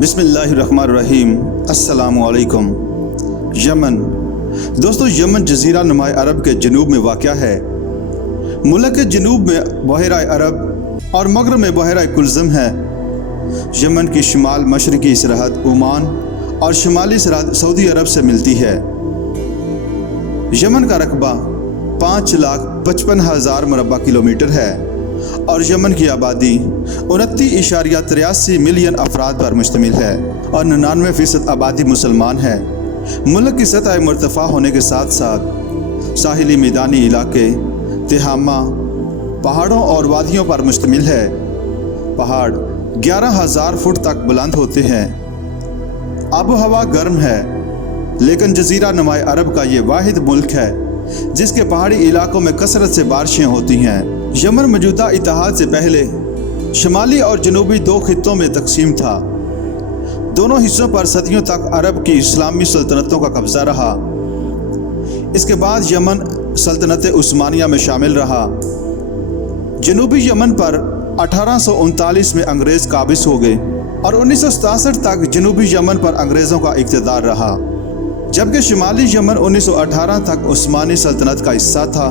بسم اللہ الرحمن الرحیم۔ السلام علیکم۔ یمن دوستو، یمن جزیرہ نمائے عرب کے جنوب میں واقع ہے۔ ملک کے جنوب میں بحیرہ عرب اور مغرب میں بحیرہ کلزم ہے۔ یمن کی شمال مشرقی سرحد عمان اور شمالی سرحد سعودی عرب سے ملتی ہے۔ یمن کا رقبہ 5,55,000 مربع کلومیٹر ہے اور یمن کی آبادی 29.83 ملین افراد پر مشتمل ہے اور 99% آبادی مسلمان ہے۔ ملک کی سطح مرتفع ہونے کے ساتھ ساتھ ساحلی میدانی علاقے، تہامہ، پہاڑوں اور وادیوں پر مشتمل ہے۔ پہاڑ 11,000 فٹ تک بلند ہوتے ہیں۔ آب و ہوا گرم ہے، لیکن جزیرہ نمائے عرب کا یہ واحد ملک ہے جس کے پہاڑی علاقوں میں کثرت سے بارشیں ہوتی ہیں۔ یمن موجودہ اتحاد سے پہلے شمالی اور جنوبی 2 خطوں میں تقسیم تھا۔ دونوں حصوں پر صدیوں تک عرب کی اسلامی سلطنتوں کا قبضہ رہا۔ اس کے بعد یمن سلطنت عثمانیہ میں شامل رہا۔ جنوبی یمن پر 1839 میں انگریز قابض ہو گئے اور 1967 تک جنوبی یمن پر انگریزوں کا اقتدار رہا، جبکہ شمالی یمن 1918 تک عثمانی سلطنت کا حصہ تھا۔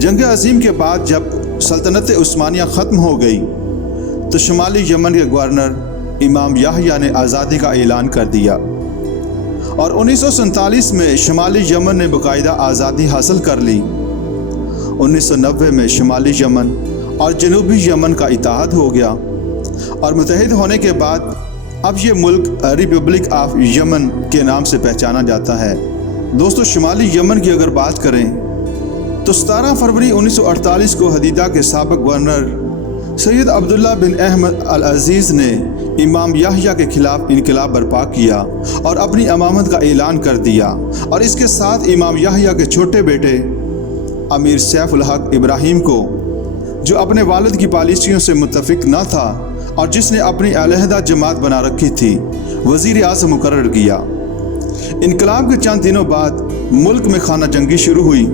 جنگ عظیم کے بعد جب سلطنت عثمانیہ ختم ہو گئی تو شمالی یمن کے گورنر امام یحییٰ نے آزادی کا اعلان کر دیا اور 1947 میں شمالی یمن نے باقاعدہ آزادی حاصل کر لی۔ 1990 میں شمالی یمن اور جنوبی یمن کا اتحاد ہو گیا اور متحد ہونے کے بعد اب یہ ملک ریپبلک آف یمن کے نام سے پہچانا جاتا ہے۔ دوستو، شمالی یمن کی اگر بات کریں تو 17 فروری 1948 کو حدیدہ کے سابق گورنر سید عبداللہ بن احمد العزیز نے امام یحییٰ کے خلاف انقلاب برپا کیا اور اپنی امامت کا اعلان کر دیا، اور اس کے ساتھ امام یحییٰ کے چھوٹے بیٹے امیر سیف الحق ابراہیم کو، جو اپنے والد کی پالیسیوں سے متفق نہ تھا اور جس نے اپنی علیحدہ جماعت بنا رکھی تھی، وزیر اعظم مقرر کیا۔ انقلاب کے چند دنوں بعد ملک میں خانہ جنگی شروع ہوئی۔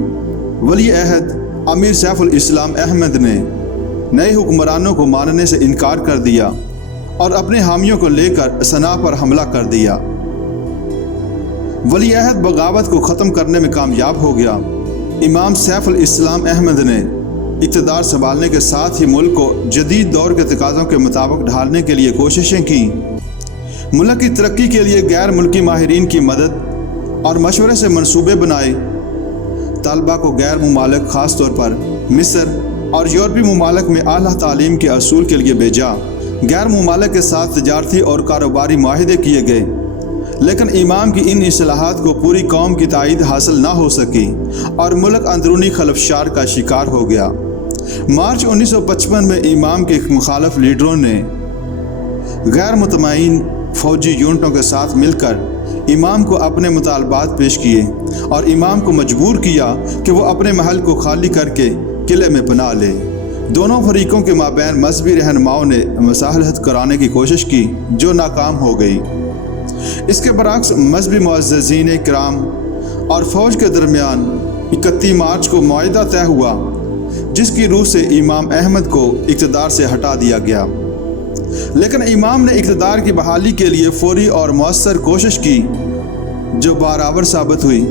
ولی عہد امیر سیف الاسلام احمد نے نئے حکمرانوں کو ماننے سے انکار کر دیا اور اپنے حامیوں کو لے کر صنعاء پر حملہ کر دیا۔ ولی عہد بغاوت کو ختم کرنے میں کامیاب ہو گیا۔ امام سیف الاسلام احمد نے اقتدار سنبھالنے کے ساتھ ہی ملک کو جدید دور کے تقاضوں کے مطابق ڈھالنے کے لیے کوششیں کی۔ ملک کی ترقی کے لیے غیر ملکی ماہرین کی مدد اور مشورے سے منصوبے بنائے۔ طلبہ کو غیر ممالک، خاص طور پر مصر اور یورپی ممالک میں اعلیٰ تعلیم کے اصول کے لیے بھیجا۔ غیر ممالک کے ساتھ تجارتی اور کاروباری معاہدے کیے گئے، لیکن امام کی ان اصلاحات کو پوری قوم کی تائید حاصل نہ ہو سکی اور ملک اندرونی خلفشار کا شکار ہو گیا۔ مارچ 1955 میں امام کے مخالف لیڈروں نے غیر مطمئن فوجی یونٹوں کے ساتھ مل کر امام کو اپنے مطالبات پیش کیے اور امام کو مجبور کیا کہ وہ اپنے محل کو خالی کر کے قلعے میں پناہ لے۔ دونوں فریقوں کے مابین مذہبی رہنماؤں نے مصالحت کرانے کی کوشش کی، جو ناکام ہو گئی۔ اس کے برعکس مذہبی معززین کرام اور فوج کے درمیان 31 مارچ کو معاہدہ طے ہوا، جس کی روح سے امام احمد کو اقتدار سے ہٹا دیا گیا، لیکن امام نے اقتدار کی بحالی کے لیے فوری اور مؤثر کوشش کی، جو بارآور ثابت ہوئی۔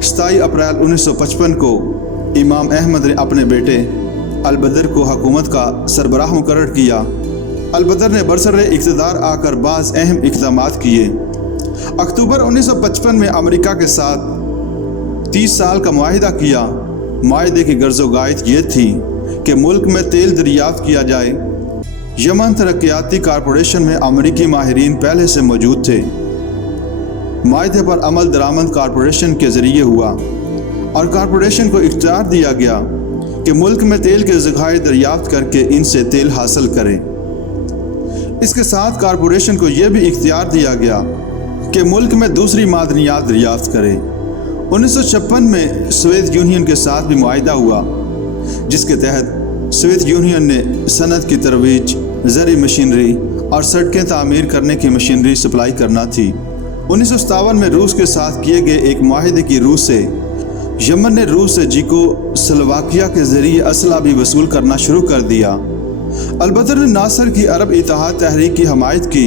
27 اپریل 1955 کو امام احمد نے اپنے بیٹے البدر کو حکومت کا سربراہ مقرر کیا۔ البدر نے برسر اقتدار آ کر بعض اہم اقدامات کیے۔ اکتوبر 1955 میں امریکہ کے ساتھ 30 سال کا معاہدہ کیا۔ معاہدے کی غرض و غایت یہ تھی کہ ملک میں تیل دریافت کیا جائے۔ یمن ترقیاتی کارپوریشن میں امریکی ماہرین پہلے سے موجود تھے۔ معاہدے پر عمل درآمد کارپوریشن کے ذریعے ہوا اور کارپوریشن کو اختیار دیا گیا کہ ملک میں تیل کے ذخائر دریافت کر کے ان سے تیل حاصل کرے۔ اس کے ساتھ کارپوریشن کو یہ بھی اختیار دیا گیا کہ ملک میں دوسری معدنیات دریافت کرے۔ 1956 میں سوویت یونین کے ساتھ بھی معاہدہ ہوا، جس کے تحت سوویت یونین نے صنعت کی ترویج، زرعی مشینری اور سڑکیں تعمیر کرنے کی مشینری سپلائی کرنا تھی۔ 1957 میں روس کے ساتھ کیے گئے ایک معاہدے کی روح سے یمن نے روس سے چیکو سلوواکیہ کے ذریعے اسلحہ بھی وصول کرنا شروع کر دیا۔ البدر نے ناصر کی عرب اتحاد تحریک کی حمایت کی۔